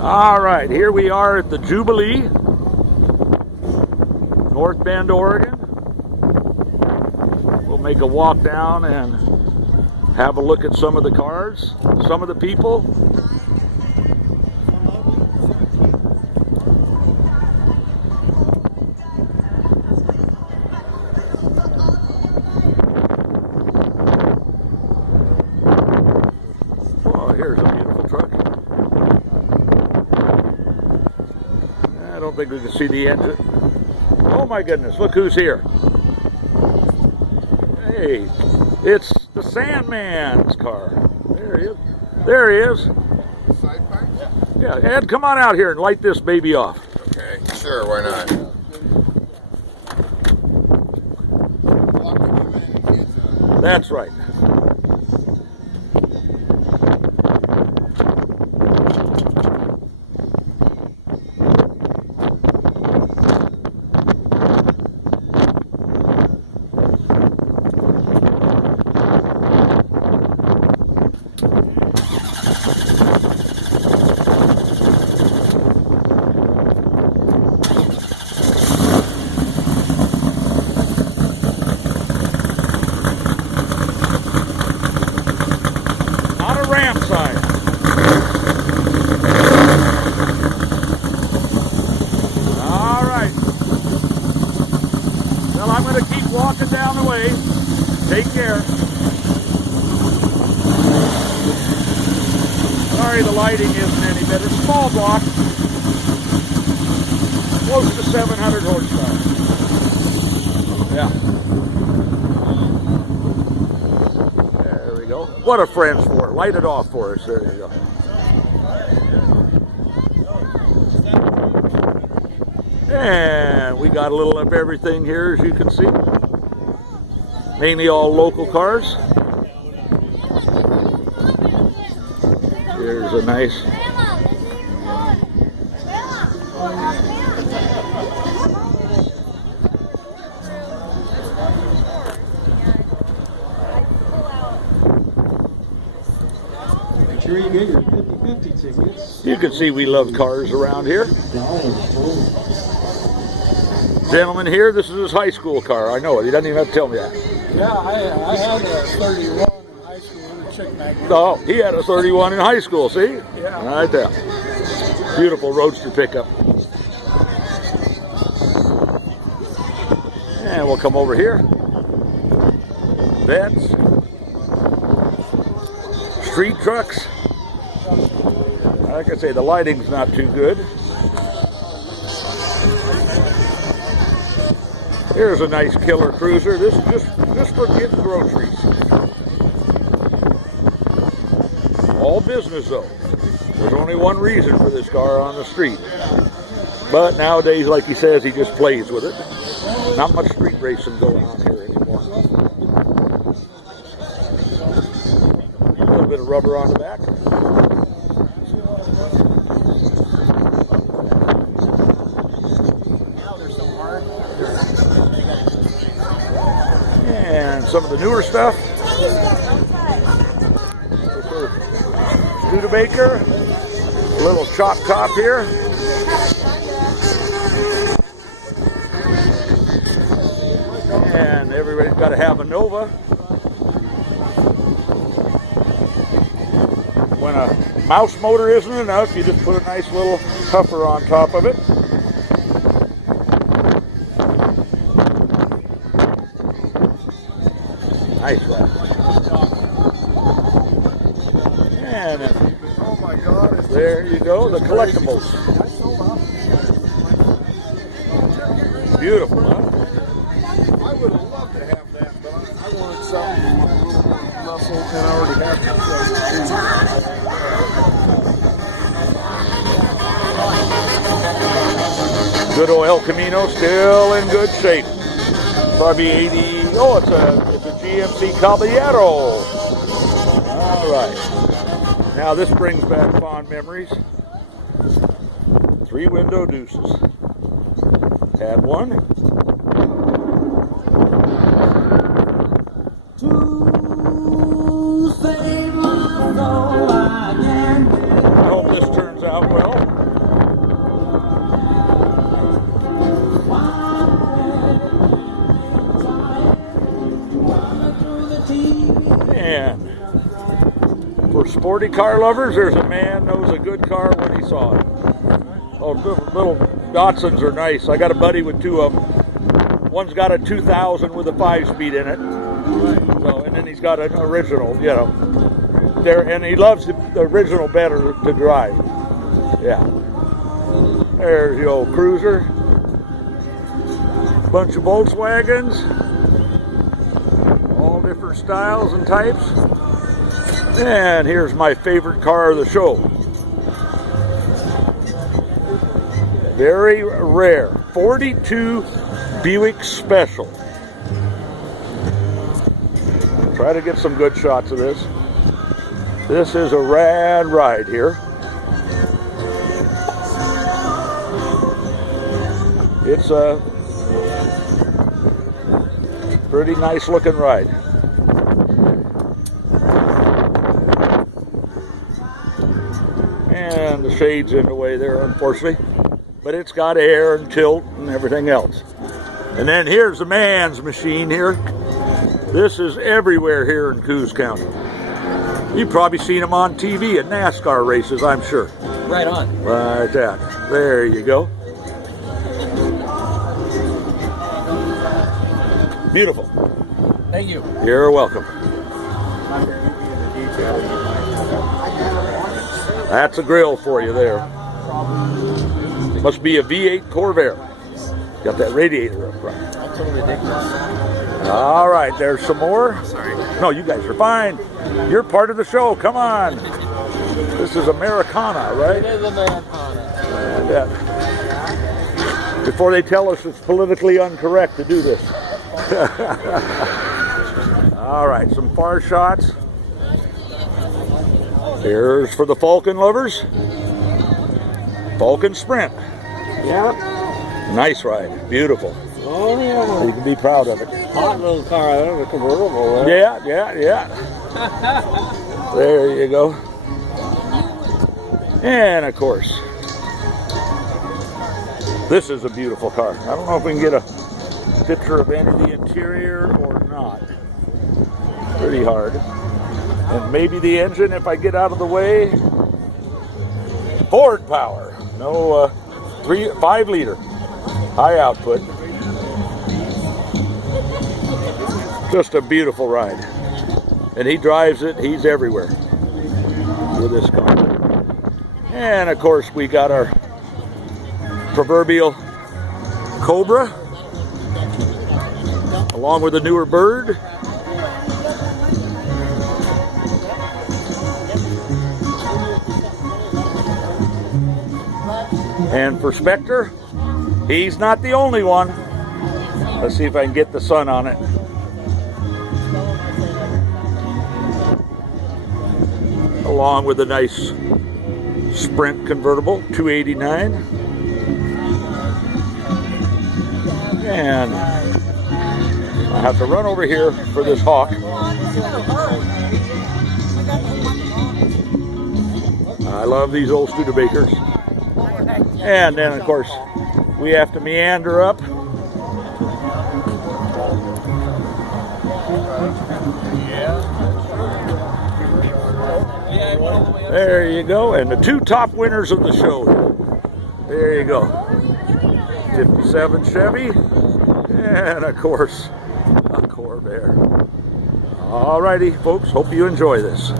All right, here we are at the Jubilee, North Bend, Oregon. We'll make a walk down and have a look at some of the cars, some of the people. Oh, here's a beautiful truck. I don't think we can see the engine. Oh my goodness, look who's here. Hey, it's the Sandman's car. There he is. There he is. Side part? Yeah, Ed, come on out here and light this baby off. Okay, sure, why not? That's right. Ramp side. All right. Well, I'm going to keep walking down the way. Take care. Sorry the lighting isn't any better. Small block. Close to 700 horsepower. Yeah. What a friend's for. Light it off for us. There you go. And we got a little of everything here, as you can see. Mainly all local cars. Here's a nice... Sure you get your 50/50 tickets. You can see we love cars around here. Gentleman here, this is his high school car. I know it. He doesn't even have to tell me that. Yeah, I had a 31 in high school with a chick magnet. Oh, he had a 31 in high school, see? Yeah. Right there. Beautiful roadster pickup. And we'll come over here. That's street trucks. Like I say, the lighting's not too good. Here's a nice killer cruiser. This is just for getting groceries. All business though. There's only one reason for this car on the street. But nowadays, like he says, he just plays with it. Not much street racing going on here anymore. A little bit of rubber on the back. And some of the newer stuff. Studebaker, a little chop top here. And everybody's got to have a Nova. When a mouse motor isn't enough, you just put a nice little puffer on top of it. Nice one. And oh my God! There you go, the collectibles. Beautiful, huh? I would have loved to have that, but I wanted something with a little more muscle, and I already have that. Good oil Camino, still in good shape. Probably 80. Oh, it's a GMC Caballero. All right. Now this brings back fond memories. 3-window deuces. Had one. I hope this turns out well. sporty car lovers, there's a man knows a good car when he saw it. Oh, little Datsuns are nice. I got a buddy with two of them. One's got a 2000 with a 5-speed in it. So, and then he's got an original, you know. There, and he loves the original better to drive. Yeah. There's the old cruiser. Bunch of Volkswagens. All different styles and types. And here's my favorite car of the show. Very rare. 42 Buick Special. Try to get some good shots of this. This is a rad ride here. It's a pretty nice looking ride. And the shade's in the way there, unfortunately. But it's got air and tilt and everything else. And then here's the man's machine here. This is everywhere here in Coos County. You've probably seen him on TV at NASCAR races, I'm sure. Right on. Like that. There you go. Beautiful. Thank you. You're welcome. That's a grill for you there. Must be a V8 Corvair. Got that radiator up front. That's a little ridiculous. All right, there's some more. Sorry. No, you guys are fine. You're part of the show. Come on. This is Americana, right? It is Americana. And, before they tell us it's politically incorrect to do this. All right, some far shots. Here's for the Falcon lovers. Falcon Sprint. Yeah. Nice ride. Beautiful. Oh, yeah. You can be proud of it. Hot little car, the convertible. Yeah. There you go. And of course, this is a beautiful car. I don't know if we can get a picture of any of the interior or not. Pretty hard. And maybe the engine if I get out of the way. Ford power. No 5 liter. High output. Just a beautiful ride. And he drives it, he's everywhere with this car. And of course we got our proverbial Cobra along with the newer Bird. And for Spectre, he's not the only one. Let's see if I can get the sun on it. Along with a nice Sprint convertible, 289. And I have to run over here for this Hawk. I love these old Studebakers. And then, of course, we have to meander up. There you go. And the 2 top winners of the show. There you go. 57 Chevy. And, of course, a Corvair. All righty, folks. Hope you enjoy this.